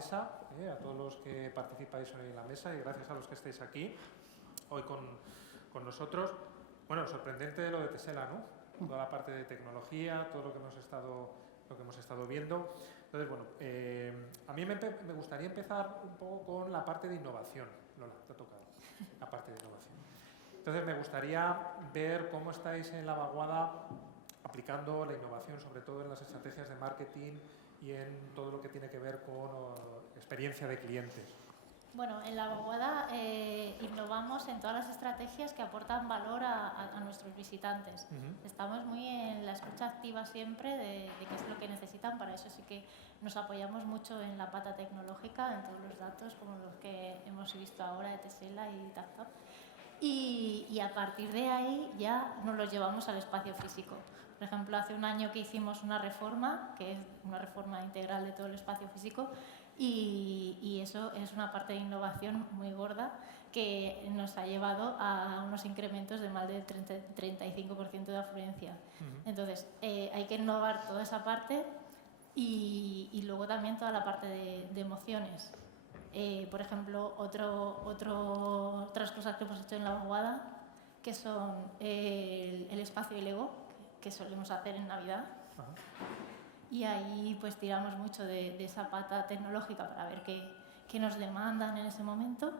mesa, a todos los que participáis hoy en la mesa y gracias a los que estáis aquí hoy con nosotros. Bueno, sorprendente lo de Tesela, ¿no? Toda la parte de tecnología, todo lo que hemos estado viendo. Entonces, bueno, a mí me gustaría empezar un poco con la parte de innovación. Lola, te ha tocado la parte de innovación. Entonces, me gustaría ver cómo estáis en la vaguada aplicando la innovación, sobre todo en las estrategias de marketing y en todo lo que tiene que ver con experiencia de clientes. Bueno, en la vaguada innovamos en todas las estrategias que aportan valor a nuestros visitantes. Estamos muy en la escucha activa siempre de qué es lo que necesitan. Para eso sí que nos apoyamos mucho en la pata tecnológica, en todos los datos como los que hemos visto ahora de Tesela y TapTap. Y a partir de ahí ya nos los llevamos al espacio físico. Por ejemplo, hace un año que hicimos una reforma, que es una reforma integral de todo el espacio físico, y eso es una parte de innovación muy gorda que nos ha llevado a unos incrementos de más del 35% de afluencia. Entonces, hay que innovar toda esa parte y luego también toda la parte de emociones. Por ejemplo, otras cosas que hemos hecho en la vaguada, que son el espacio y Lego, que solemos hacer en Navidad. Y ahí pues tiramos mucho de esa pata tecnológica para ver qué nos demandan en ese momento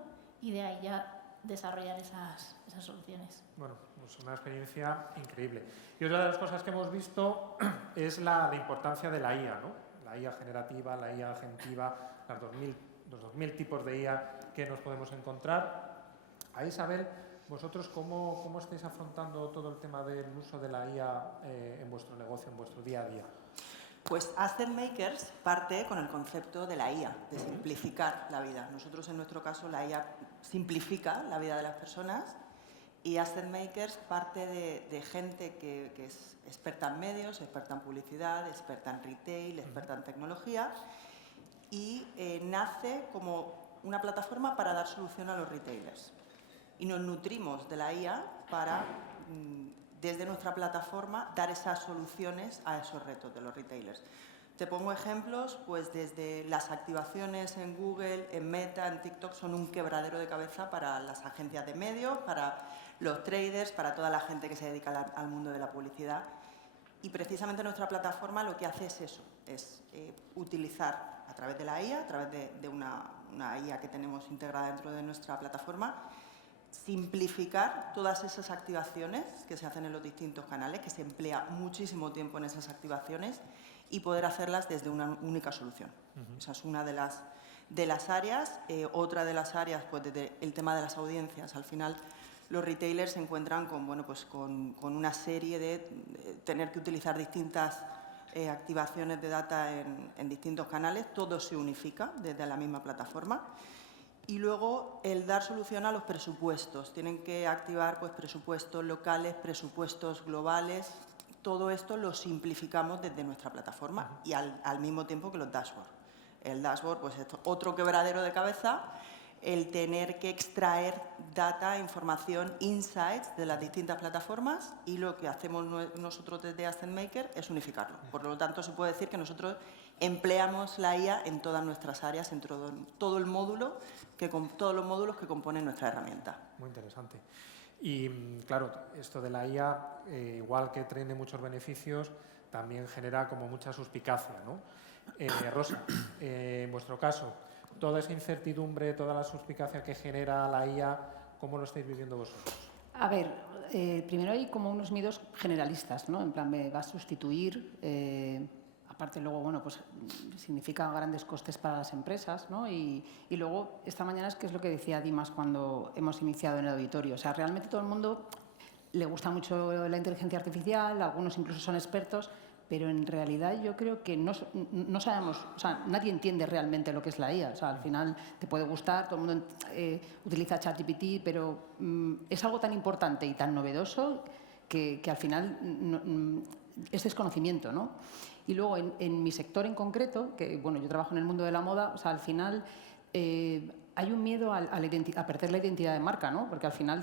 y de ahí ya desarrollar esas soluciones. Bueno, pues una experiencia increíble. Y otra de las cosas que hemos visto es la importancia de la IA, ¿no? La IA generativa, la IA agentiva, los 2000 tipos de IA que nos podemos encontrar. A Isabel, vosotros cómo estáis afrontando todo el tema del uso de la IA en vuestro negocio, en vuestro día a día. Pues Asset Makers parte con el concepto de la IA, de simplificar la vida. Nosotros, en nuestro caso, la IA simplifica la vida de las personas y Asset Makers parte de gente que es experta en medios, experta en publicidad, experta en retail, experta en tecnología y nace como una plataforma para dar solución a los retailers. Y nos nutrimos de la IA para desde nuestra plataforma dar esas soluciones a esos retos de los retailers. Te pongo ejemplos, pues desde las activaciones en Google, en Meta, en TikTok, son un quebradero de cabeza para las agencias de medios, para los traders, para toda la gente que se dedica al mundo de la publicidad. Y precisamente nuestra plataforma lo que hace es eso, es utilizar a través de la IA, a través de una IA que tenemos integrada dentro de nuestra plataforma, simplificar todas esas activaciones que se hacen en los distintos canales, que se emplea muchísimo tiempo en esas activaciones y poder hacerlas desde una única solución. Esa es una de las áreas. Otra de las áreas, pues desde el tema de las audiencias. Al final, los retailers se encuentran con una serie de tener que utilizar distintas activaciones de data en distintos canales. Todo se unifica desde la misma plataforma. Y luego el dar solución a los presupuestos. Tienen que activar pues, presupuestos locales, presupuestos globales. Todo esto lo simplificamos desde nuestra plataforma y al mismo tiempo que los dashboards. El dashboard, pues es otro quebradero de cabeza, el tener que extraer data, información, insights de las distintas plataformas y lo que hacemos nosotros desde Asset Maker es unificarlo. Por lo tanto, se puede decir que nosotros empleamos la IA en todas nuestras áreas, en todos los módulos que componen nuestra herramienta. Muy interesante. Y claro, esto de la IA, igual que tiene muchos beneficios, también genera como mucha suspicacia, ¿no? Rosa, en vuestro caso, toda esa incertidumbre, toda la suspicacia que genera la IA, ¿cómo lo estáis viviendo vosotros? A ver, primero hay como unos miedos generalistas, ¿no? En plan, me va a sustituir, aparte luego, bueno, pues significa grandes costes para las empresas, ¿no? Y luego, esta mañana es que es lo que decía Dimas cuando hemos iniciado en el auditorio. O sea, realmente todo el mundo le gusta mucho la inteligencia artificial, algunos incluso son expertos, pero en realidad yo creo que no sabemos, o sea, nadie entiende realmente lo que es la IA. O sea, al final te puede gustar, todo el mundo utiliza ChatGPT, pero es algo tan importante y tan novedoso que al final es desconocimiento, ¿no? Y luego en mi sector en concreto, que bueno, yo trabajo en el mundo de la moda, o sea, al final hay un miedo a perder la identidad de marca, ¿no? Porque al final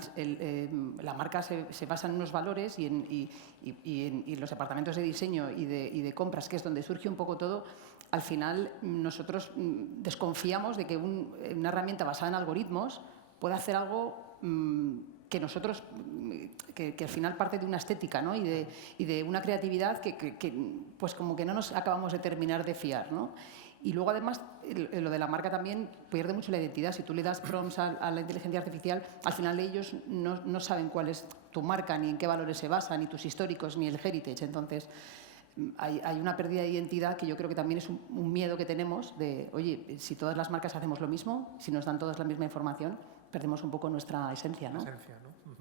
la marca se basa en unos valores y en los departamentos de diseño y de compras, que es donde surge un poco todo. Al final nosotros desconfiamos de que una herramienta basada en algoritmos pueda hacer algo que nosotros, que al final parte de una estética, ¿no? y de una creatividad que pues como que no nos acabamos de terminar de fiar, ¿no? Y luego, además, lo de la marca también pierde mucho la identidad. Si tú le das prompts a la inteligencia artificial, al final ellos no saben cuál es tu marca, ni en qué valores se basa, ni tus históricos, ni el heritage. Entonces, hay una pérdida de identidad que yo creo que también es un miedo que tenemos de, oye, si todas las marcas hacemos lo mismo, si nos dan todas la misma información, perdemos un poco nuestra esencia, ¿no? Esencia, ¿no?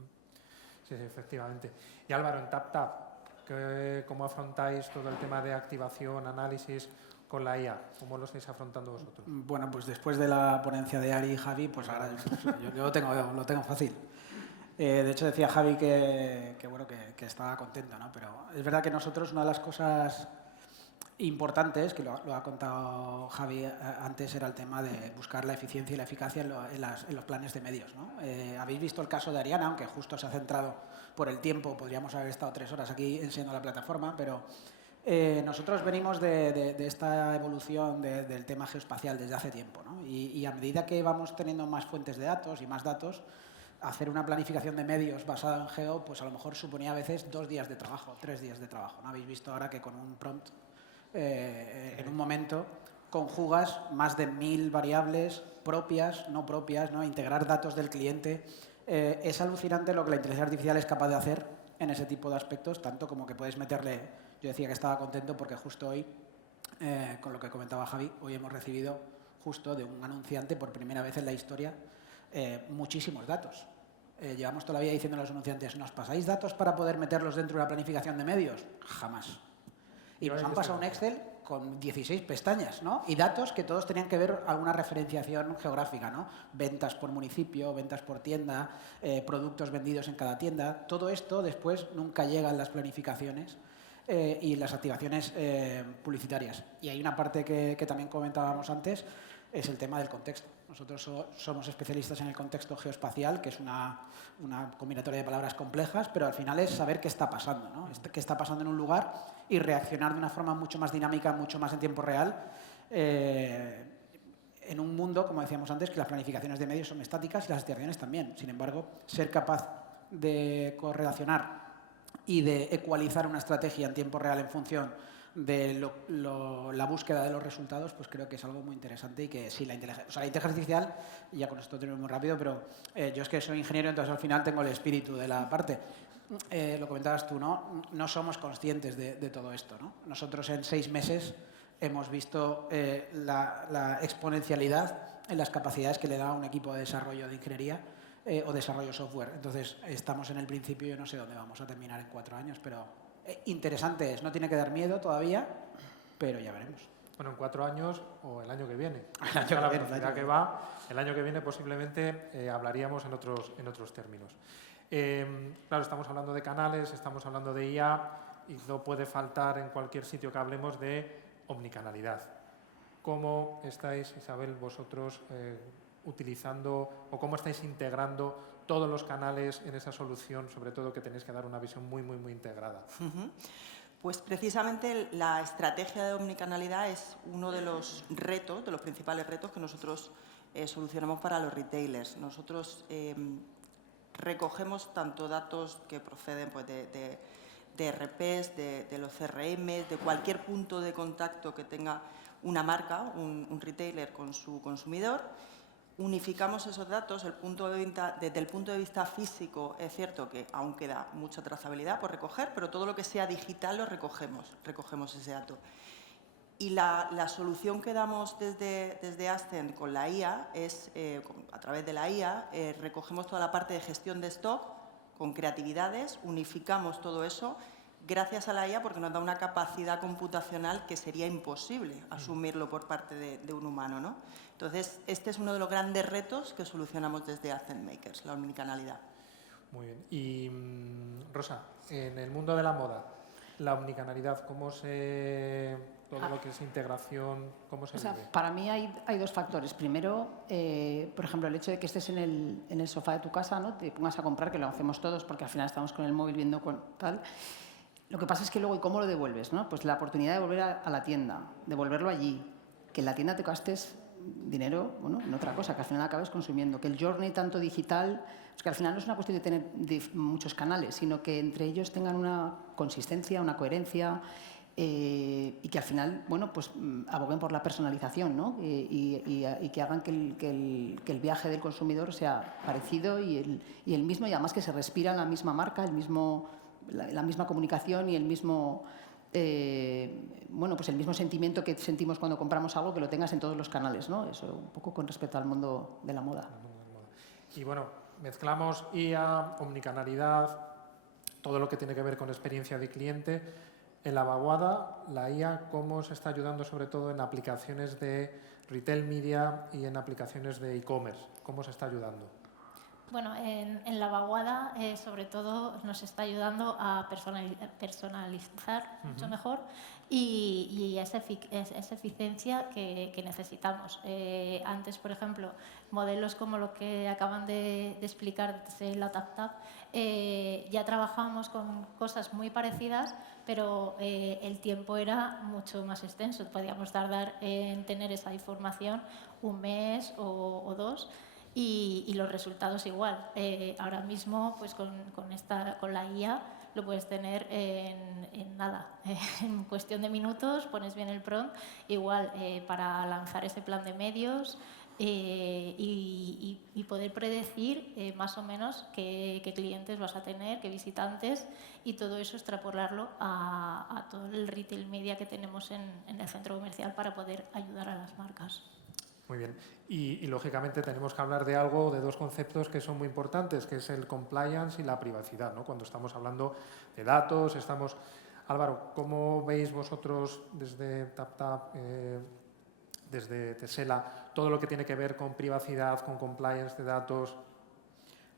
Sí, efectivamente. Y Álvaro, en TapTap, ¿cómo afrontáis todo el tema de activación, análisis con la IA? ¿Cómo lo estáis afrontando vosotros? Bueno, pues después de la ponencia de Ari y Javi, pues ahora yo lo tengo fácil. De hecho, decía Javi que estaba contento, ¿no? Pero es verdad que nosotros, una de las cosas importantes, que lo ha contado Javi antes, era el tema de buscar la eficiencia y la eficacia en los planes de medios, ¿no? Habéis visto el caso de Ariana, aunque justo se ha centrado por el tiempo, podríamos haber estado 3 horas aquí enseñando la plataforma, pero nosotros venimos de esta evolución del tema geoespacial desde hace tiempo, ¿no? Y a medida que vamos teniendo más fuentes de datos y más datos, hacer una planificación de medios basada en geo, pues a lo mejor suponía a veces 2 días de trabajo, 3 días de trabajo, ¿no? Habéis visto ahora que con un prompt, en un momento, conjugas más de 1000 variables propias, no propias, ¿no? Integrar datos del cliente. Es alucinante lo que la inteligencia artificial es capaz de hacer en ese tipo de aspectos, tanto como que puedes meterle. Yo decía que estaba contento porque justo hoy, con lo que comentaba Javi, hoy hemos recibido justo de un anunciante por primera vez en la historia muchísimos datos. Llevamos toda la vida diciendo a los anunciantes, ¿nos pasáis datos para poder meterlos dentro de una planificación de medios? Jamás. Y nos han pasado un Excel con 16 pestañas, ¿no? Y datos que todos tenían que ver alguna referenciación geográfica, ¿no? Ventas por municipio, ventas por tienda, productos vendidos en cada tienda. Todo esto después nunca llega en las planificaciones y las activaciones publicitarias. Y hay una parte que también comentábamos antes, es el tema del contexto. Nosotros somos especialistas en el contexto geoespacial, que es una combinatoria de palabras complejas, pero al final es saber qué está pasando, ¿no? Qué está pasando en un lugar y reaccionar de una forma mucho más dinámica, mucho más en tiempo real, en un mundo, como decíamos antes, que las planificaciones de medios son estáticas y las activaciones también. Sin embargo, ser capaz de correlacionar y de ecualizar una estrategia en tiempo real en función de la búsqueda de los resultados, pues creo que es algo muy interesante y que sí, la inteligencia artificial, y ya con esto termino muy rápido, pero yo es que soy ingeniero, entonces al final tengo el espíritu de la parte. Lo comentabas tú, ¿no? No somos conscientes de todo esto, ¿no? Nosotros en 6 meses hemos visto la exponencialidad en las capacidades que le da un equipo de desarrollo de ingeniería o desarrollo software. Entonces estamos en el principio, yo no sé dónde vamos a terminar en 4 años, pero interesante es, no tiene que dar miedo todavía, pero ya veremos. Bueno, en 4 años o el año que viene. El año que viene posiblemente hablaríamos en otros términos. Claro, estamos hablando de canales, estamos hablando de IA y no puede faltar en cualquier sitio que hablemos de omnicanalidad. ¿Cómo estáis, Isabel, vosotros utilizando o cómo estáis integrando todos los canales en esa solución, sobre todo que tenéis que dar una visión muy, muy, muy integrada? Pues precisamente la estrategia de omnicanalidad es uno de los retos, de los principales retos que nosotros solucionamos para los retailers. Nosotros recogemos tanto datos que proceden pues, de ERPs, de los CRM, de cualquier punto de contacto que tenga una marca, un retailer con su consumidor. Unificamos esos datos desde el punto de vista físico. Es cierto que aún queda mucha trazabilidad por recoger, pero todo lo que sea digital lo recogemos ese dato. Y la solución que damos desde Ascend con la IA es, a través de la IA, recogemos toda la parte de gestión de stock con creatividades, unificamos todo eso gracias a la IA porque nos da una capacidad computacional que sería imposible asumirlo por parte de un humano, ¿no? Entonces, este es uno de los grandes retos que solucionamos desde Ascend Makers, la omnicanalidad. Muy bien. Y, Rosa, en el mundo de la moda, la omnicanalidad, ¿cómo se todo lo que es integración, ¿cómo se vive? Para mí hay dos factores. Primero, por ejemplo, el hecho de que estés en el sofá de tu casa, ¿no? Te pongas a comprar, que lo hacemos todos porque al final estamos con el móvil viendo tal. Lo que pasa es que luego, ¿y cómo lo devuelves? ¿No? Pues la oportunidad de volver a la tienda, devolverlo allí, que en la tienda te gastes dinero, bueno, en otra cosa, que al final acabes consumiendo. Que el journey tanto digital, es que al final no es una cuestión de tener muchos canales, sino que entre ellos tengan una consistencia, una coherencia, y que al final, bueno, pues aboguen por la personalización, ¿no? Y que hagan que el viaje del consumidor sea parecido y el mismo, y además que se respira la misma marca, la misma comunicación y el mismo, bueno, pues el mismo sentimiento que sentimos cuando compramos algo, que lo tengas en todos los canales, ¿no? Eso un poco con respecto al mundo de la moda. Y bueno, mezclamos IA, omnicanalidad, todo lo que tiene que ver con experiencia de cliente. En la vaguada, la IA, ¿cómo se está ayudando sobre todo en aplicaciones de retail media y en aplicaciones de e-commerce? ¿Cómo se está ayudando? Bueno, en la vaguada sobre todo nos está ayudando a personalizar mucho mejor y esa eficiencia que necesitamos. Antes, por ejemplo, modelos como lo que acaban de explicar de la TapTap, ya trabajábamos con cosas muy parecidas, pero el tiempo era mucho más extenso. Podíamos tardar en tener esa información un mes o dos. Y los resultados igual. Ahora mismo, pues con la IA lo puedes tener en nada, en cuestión de minutos, pones bien el prompt, igual para lanzar ese plan de medios y poder predecir más o menos qué clientes vas a tener, qué visitantes, y todo eso extrapolarlo a todo el retail media que tenemos en el centro comercial para poder ayudar a las marcas. Muy bien. Y lógicamente tenemos que hablar de algo, de dos conceptos que son muy importantes, que es el compliance y la privacidad, ¿no? Cuando estamos hablando de datos, Álvaro, ¿cómo veis vosotros desde TapTap, desde Tesela, todo lo que tiene que ver con privacidad, con compliance de datos?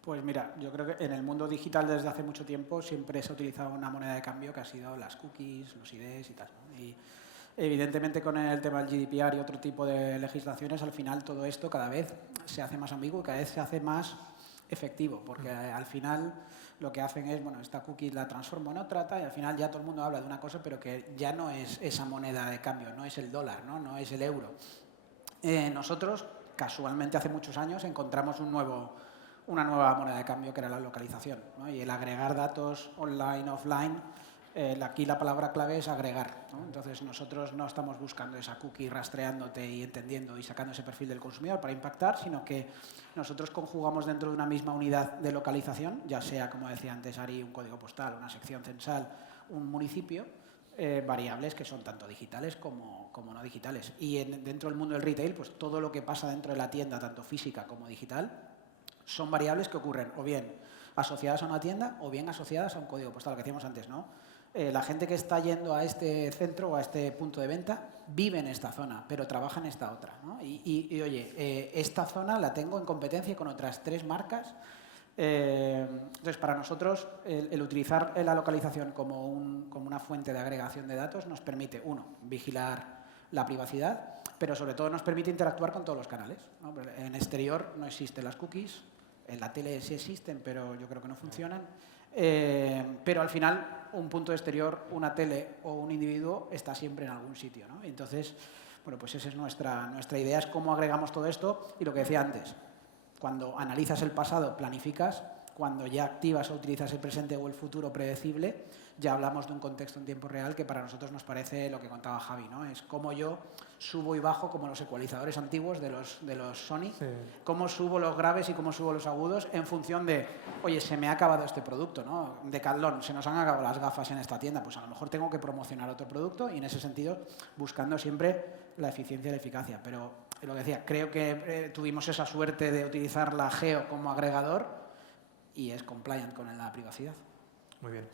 Pues mira, yo creo que en el mundo digital desde hace mucho tiempo siempre se ha utilizado una moneda de cambio que ha sido las cookies, los IDs y tal, ¿no? Y evidentemente con el tema del GDPR y otro tipo de legislaciones, al final todo esto cada vez se hace más ambiguo y cada vez se hace más efectivo, porque al final lo que hacen es, bueno, esta cookie la transformo en otra, y al final ya todo el mundo habla de una cosa, pero que ya no es esa moneda de cambio, no es el dólar, no es el euro. Nosotros, casualmente hace muchos años, encontramos una nueva moneda de cambio que era la localización, ¿no? Y el agregar datos online, offline. Aquí la palabra clave es agregar, ¿no? Entonces nosotros no estamos buscando esa cookie rastreándote y entendiendo y sacando ese perfil del consumidor para impactar, sino que nosotros conjugamos dentro de una misma unidad de localización, ya sea, como decía antes Ari, un código postal, una sección censal, un municipio, variables que son tanto digitales como no digitales. Y dentro del mundo del retail, pues todo lo que pasa dentro de la tienda, tanto física como digital, son variables que ocurren o bien asociadas a una tienda o bien asociadas a un código postal, lo que decíamos antes, ¿no? La gente que está yendo a este centro o a este punto de venta vive en esta zona, pero trabaja en esta otra, ¿no? Y oye, esta zona la tengo en competencia con otras 3 marcas. Entonces, para nosotros, el utilizar la localización como una fuente de agregación de datos nos permite, uno, vigilar la privacidad, pero sobre todo nos permite interactuar con todos los canales, ¿no? En exterior no existen las cookies, en la tele sí existen, pero yo creo que no funcionan. Pero al final un punto exterior, una tele o un individuo está siempre en algún sitio, ¿no? Entonces, bueno, pues esa es nuestra idea, es cómo agregamos todo esto y lo que decía antes, cuando analizas el pasado, planificas, cuando ya activas o utilizas el presente o el futuro predecible, ya hablamos de un contexto en tiempo real que para nosotros nos parece lo que contaba Javi, ¿no? Es cómo yo subo y bajo como los ecualizadores antiguos de los Sony, sí. Cómo subo los graves y cómo subo los agudos en función de, oye, se me ha acabado este producto, ¿no? Decathlon, se nos han acabado las gafas en esta tienda, pues a lo mejor tengo que promocionar otro producto y en ese sentido buscando siempre la eficiencia y la eficacia. Pero lo que decía, creo que tuvimos esa suerte de utilizar la geo como agregador y es compliant con la privacidad. Muy bien.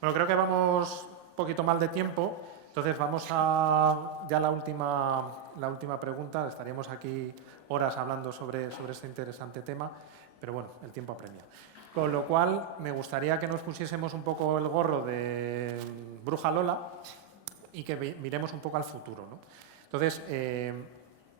Bueno, creo que vamos un poquito mal de tiempo, entonces vamos a ya la última pregunta. Estaríamos aquí horas hablando sobre este interesante tema, pero bueno, el tiempo apremia. Con lo cual, me gustaría que nos pusiésemos un poco el gorro de Bruja Lola y que miremos un poco al futuro, ¿no? Entonces,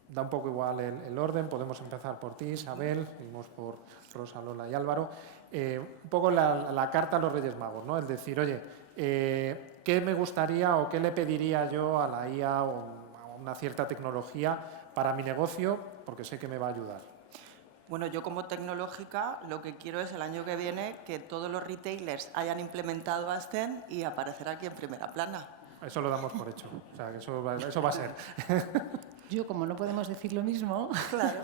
da un poco igual el orden, podemos empezar por ti, Isabel, seguimos por Rosa, Lola y Álvaro. Un poco la carta a los Reyes Magos, ¿no? Es decir, oye, ¿qué me gustaría o qué le pediría yo a la IA o a una cierta tecnología para mi negocio? Porque sé que me va a ayudar. Bueno, yo como tecnológica lo que quiero es el año que viene que todos los retailers hayan implementado Ascend y aparecer aquí en primera plana. Eso lo damos por hecho, o sea, que eso va a ser. Yo, como no podemos decir lo mismo, Claro.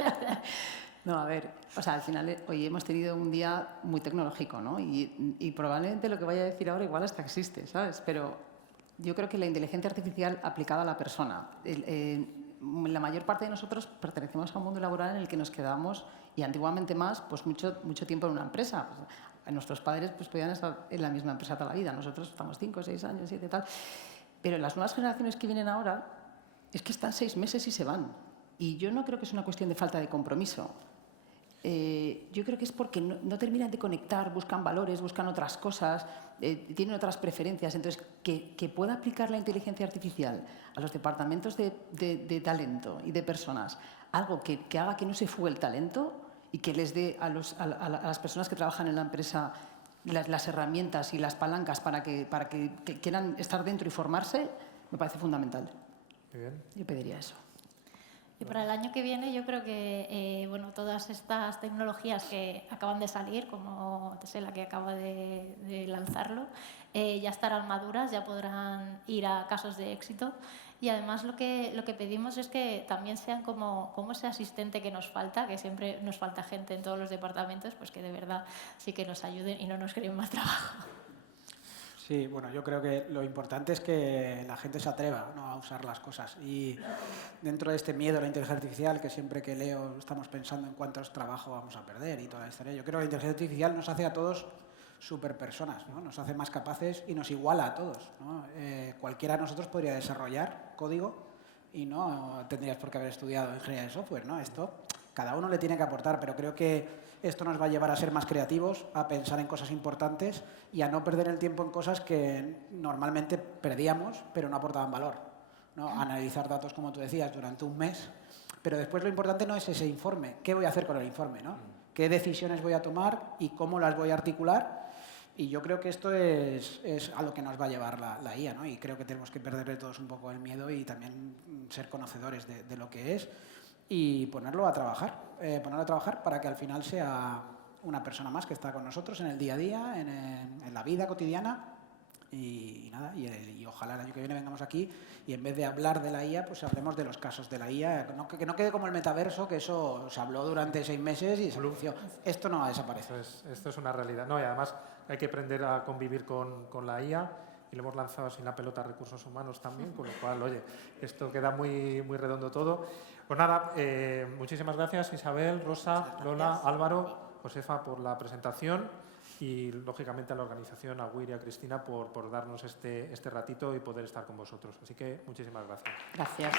no, a ver, o sea, al final hoy hemos tenido un día muy tecnológico, ¿no? Y probablemente lo que vaya a decir ahora igual hasta existe, ¿sabes? Pero yo creo que la inteligencia artificial aplicada a la persona, la mayor parte de nosotros pertenecemos a un mundo laboral en el que nos quedamos, y antiguamente más, pues mucho tiempo en una empresa. Pues, nuestros padres pues podían estar en la misma empresa toda la vida, nosotros estamos 5, 6 años, 7 tal. Pero las nuevas generaciones que vienen ahora es que están 6 meses y se van. Y yo no creo que es una cuestión de falta de compromiso. Yo creo que es porque no terminan de conectar, buscan valores, buscan otras cosas, tienen otras preferencias. Entonces, que pueda aplicar la inteligencia artificial a los departamentos de talento y de personas, algo que haga que no se fugue el talento y que les dé a las personas que trabajan en la empresa las herramientas y las palancas para que quieran estar dentro y formarse, me parece fundamental. Muy bien. Yo pediría eso. Y para el año que viene yo creo que bueno, todas estas tecnologías que acaban de salir, como Tesela que acaba de lanzarlo, ya estarán maduras, ya podrán ir a casos de éxito. Y además lo que pedimos es que también sean como ese asistente que nos falta, que siempre nos falta gente en todos los departamentos, pues que de verdad sí que nos ayuden y no nos creen más trabajo. Sí, bueno, yo creo que lo importante es que la gente se atreva, ¿no?, a usar las cosas. Y dentro de este miedo a la inteligencia artificial, que siempre que leo estamos pensando en cuántos trabajos vamos a perder y toda la historia, yo creo que la inteligencia artificial nos hace a todos superpersonas, ¿no? Nos hace más capaces y nos iguala a todos, ¿no? Cualquiera de nosotros podría desarrollar código y no tendrías por qué haber estudiado ingeniería de software, ¿no? Esto cada uno le tiene que aportar, pero creo que esto nos va a llevar a ser más creativos, a pensar en cosas importantes y a no perder el tiempo en cosas que normalmente perdíamos, pero no aportaban valor, ¿no? Analizar datos, como tú decías, durante un mes, pero después lo importante no es ese informe. ¿Qué voy a hacer con el informe, ¿no? ¿Qué decisiones voy a tomar y cómo las voy a articular? Y yo creo que esto es a lo que nos va a llevar la IA, ¿no? Y creo que tenemos que perderle todos un poco el miedo y también ser conocedores de lo que es y ponerlo a trabajar para que al final sea una persona más que está con nosotros en el día a día, en la vida cotidiana y nada, y ojalá el año que viene vengamos aquí y en vez de hablar de la IA, pues hablemos de los casos de la IA, que no quede como el metaverso, que eso se habló durante 6 meses y se anunció. Esto no va a desaparecer. Esto es una realidad. No, y además hay que aprender a convivir con la IA y lo hemos lanzado sin la pelota a recursos humanos también, con lo cual, oye, esto queda muy, muy redondo todo. Pues nada, muchísimas gracias Isabel, Rosa, Lola, Álvaro, Josefa por la presentación y lógicamente a la organización, a Guir y a Cristina por darnos este ratito y poder estar con vosotros. Así que muchísimas gracias. Gracias.